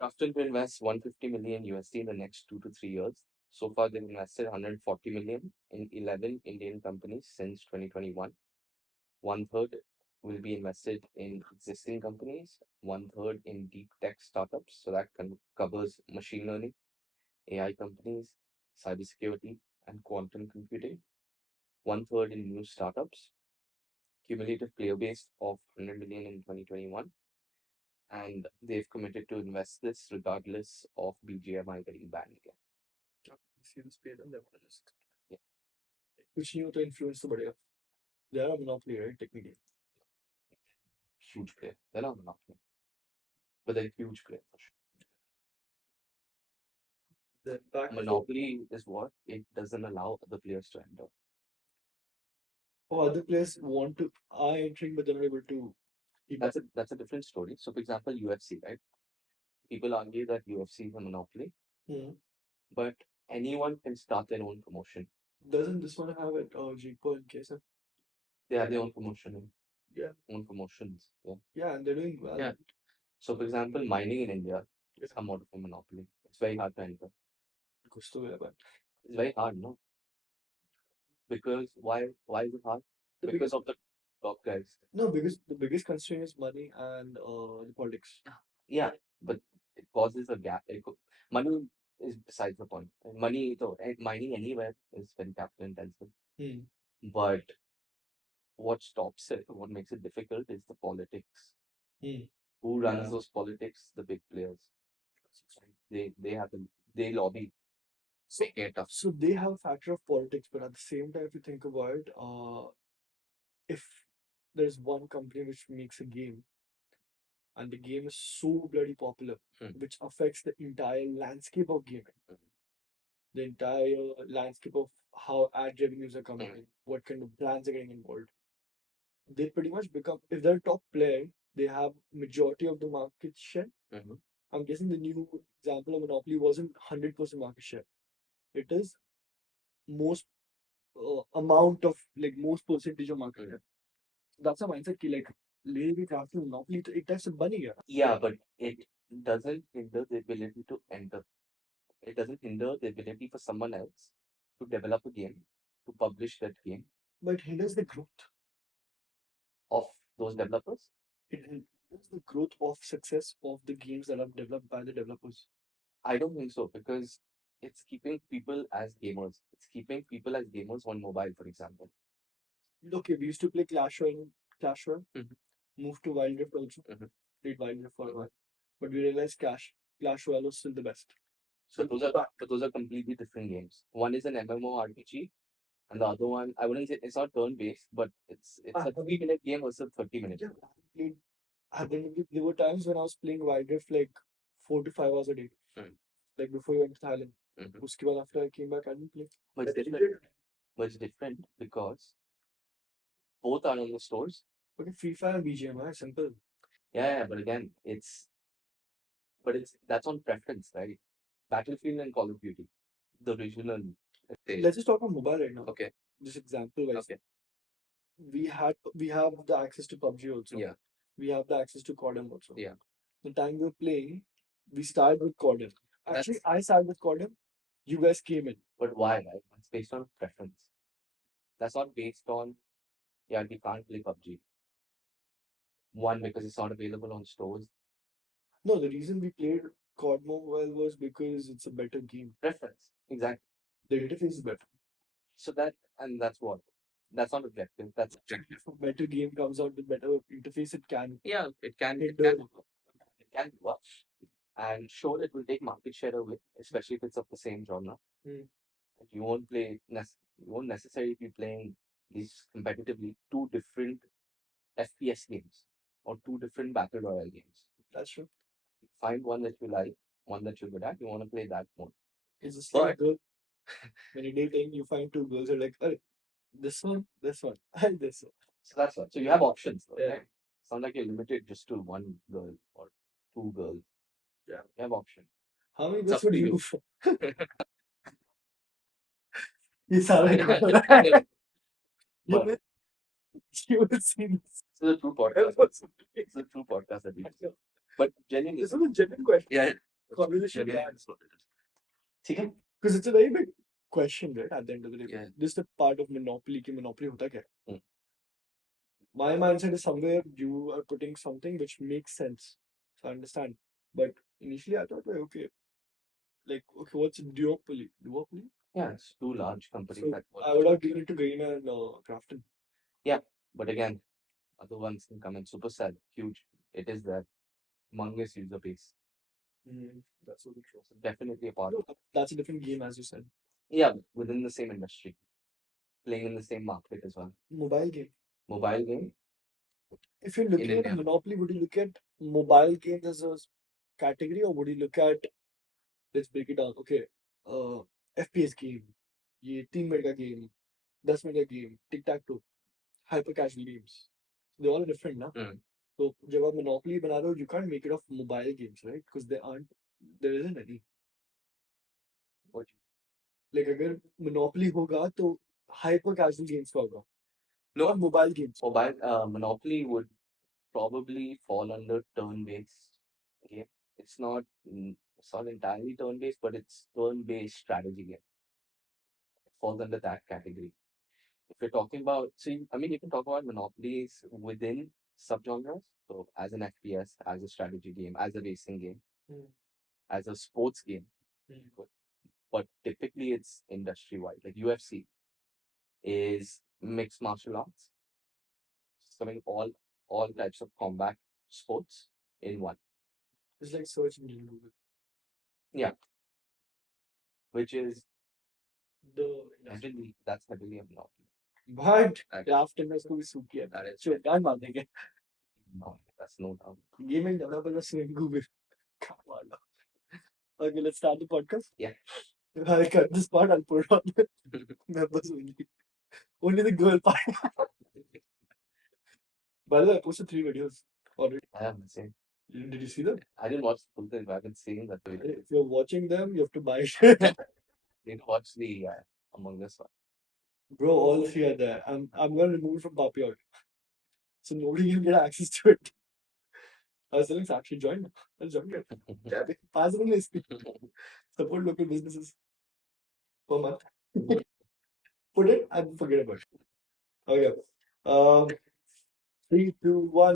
Krafton to invest 150 million USD in the next 2 to 3 years. So far, they've invested 140 million in 11 Indian companies since 2021. One third will be invested in existing companies, one third in deep tech startups. So that covers machine learning, AI companies, cybersecurity, and quantum computing. One third in new startups, cumulative player base of 100 million in 2021. And they've committed to invest this regardless of BGMI getting banned again. Seems paid on level list. Yeah. Which knew to influence the body. They are a monopoly, right? Technically. Huge player. They're not monopoly, but they're a huge player for sure. The impact Monopoly is what it doesn't allow other players to enter. other players want to are entering, but they're not able to. That's a different story. So, for example, UFC, right? People argue that UFC is a monopoly, but anyone can start their own promotion. Doesn't this one have it? Jeepo in case of They have their own promotion, yeah, own promotions. Yeah. yeah, and they're doing well. Yeah. So, for example, mining in India is somewhat of a monopoly. It's very hard to enter. Kuch to hai, but It's very hard, no? Because why is it hard? Because of the top guys. no, because the biggest constraint is money and the politics. Yeah, but it causes a gap. Money is besides the point. And money, so mining anywhere is very capital intensive. But what stops it, what makes it difficult is the politics. Who runs those politics? The big players. They have they lobby. So they have a factor of politics, but at the same time, if you think about it, if there's one company which makes a game and the game is so bloody popular, which affects the entire landscape of gaming, the entire landscape of how ad revenues are coming in, what kind of brands are getting involved. They pretty much become, if they're a top player, they have majority of the market share. I'm guessing the new example of Monopoly wasn't 100% market share. It is most amount of like most percentage of market share. That's a mindset ki like ले भी Krafton Monopoly तो एक type से बन ही गया. Yeah, but it doesn't hinder the ability to enter. It doesn't hinder the ability for someone else to develop a game, to publish that game. But it hinders the growth of those developers. It hinders the growth of success of the games that are developed by the developers. I don't think so because it's keeping people as gamers. It's keeping people as gamers on mobile, for example. Okay, we used to play Clash Royale, moved to Wild Rift also, played Wild Rift for a while, but we realized Clash Royale was still the best. So those are completely different games. One is an MMORPG, and the other one I wouldn't say it's not turn based, but it's a 3 minute game versus 30 minutes. Yeah, there were times when I was playing Wild Rift like 4 to 5 hours a day, like before you went to Thailand. Uske baad after I came back, I didn't play. But it's different. But it's different because both are on the stores. Okay, Free Fire and BGMI, simple. Yeah, but again, it's that's on preference, right? Battlefield and Call of Duty, the original. Let's just talk about mobile right now. Okay. Just example wise. Okay. We have the access to PUBG also. Yeah. We have the access to CODM also. Yeah. The time we were playing, we started with CODM. Actually, I started with CODM. You guys came in. But why, right? It's based on preference. That's not based on, yeah, we can't play PUBG. One, because it's not available on stores. No, the reason we played COD Mobile was because it's a better game. Preference. Exactly. The interface is better. So that's what. That's not objective. That's objective. If a better game comes out with better interface, it can. Yeah, it can do up. And sure, it will take market share away, especially if it's of the same genre. You won't you won't necessarily be playing these competitively two different FPS games or two different battle royale games. That's true. Find one that you like, one that you're good at. You want to play that more. It's just like girl. When you're dating, you find two girls. You're like, oh, this one, and this one. So that's what. So you have options, though, right? It's not like you're limited just to one girl or two girls. Yeah. You have options. How many girls would you go for? ये सारा you will see this. This is a true podcast. It's a true podcast that we do. But genuinely. This is a genuine question. Yeah. conversation Again, that it's what it is. ठीक है? because it's a very big question, right? At the end of the day, Yeah. this is the part of monopoly. कि monopoly होता क्या है? Hmm. My mindset is somewhere you are putting something which makes sense. So I understand. But initially I thought, like, okay, what's a duopoly? Duopoly? Yeah, it's two large companies So that work I would have together. given it to Garena and Krafton. Yeah, but again, other ones can come in. Supercell, huge. It is that humongous user base. That's so true. So definitely a part. No, that's a different game, as you said. Yeah, within the same industry, playing in the same market as well. Mobile game. Mobile game If you're in looking at India. Monopoly, would you look at mobile games as a category, or would you look at, let's break it down. Okay, FPS game, ये 3 minute का game, 10 minute का game, tic tac toe, hyper casual games. They all are different, ना? Hmm. So जब आप Monopoly बना रहे हो, you can't make it of mobile games, right? Because there isn't any. What? Like अगर Monopoly होगा तो hyper casual games का होगा, No, not mobile games. mobile Monopoly would probably fall under turn-based game. It's not entirely turn-based, but it's turn-based strategy game. It falls under that category. If you're talking about, I mean, you can talk about monopolies within subgenres. So, as an FPS, as a strategy game, as a racing game, as a sports game, but typically it's industry wide. Like UFC is mixed martial arts, coming all types of combat sports in one. It's like searching in Google. Yeah, which is The that's heavily a monopoly. but That, Krafton में इसको भी सूख किया that is चलो गान मार देंगे no, that's no doubt. gaming developer swing Google. Come on now. Okay, let's start the podcast. Yeah. If I cut this part, I'll put it on the members only. Only the girl part. By the way, I posted 3 videos already. I haven't seen. Did you see them? I didn't watch the full thing, but I've been seeing that video. If you're watching them, you have to buy it. Didn't watch the Among Us one. Bro, all 3 are there. I'm gonna remove it from Papi out. So nobody can get access to it. I was telling Sakshi, join. Let's join it. Pass it on my speed. Support local businesses per month. Put it and forget about it. Okay. Um, 3, 2, 1.